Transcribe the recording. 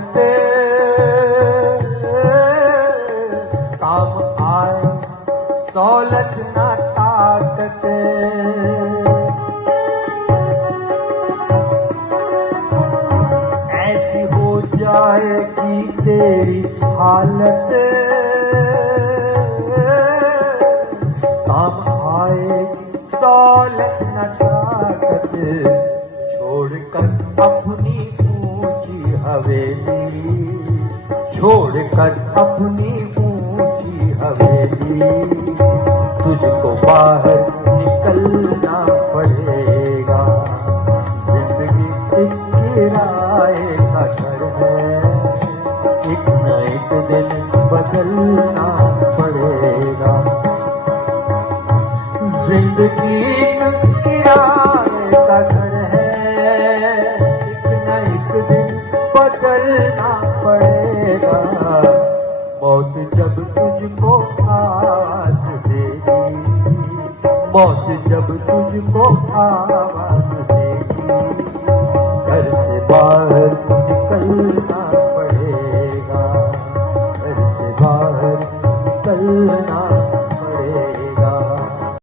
हालत, काम आए दौलत ना ताकत। ऐसी हो जाएगी तेरी हालत, काम आएगी दौलत न ताकत। छोड़कर अपनी ऊंची हवेली, छोड़कर अपनी ऊंची हवेली, तुझको बाहर निकलना पड़ेगा। जिंदगी एक किराए का घर है, एक न एक दिन बदलना पड़ेगा। जिंदगी एक किराए का घर है, एक न एक दिन बदलना पड़ेगा। मौत जब तुझको आवाज देगी, मौत जब तुझको आवाज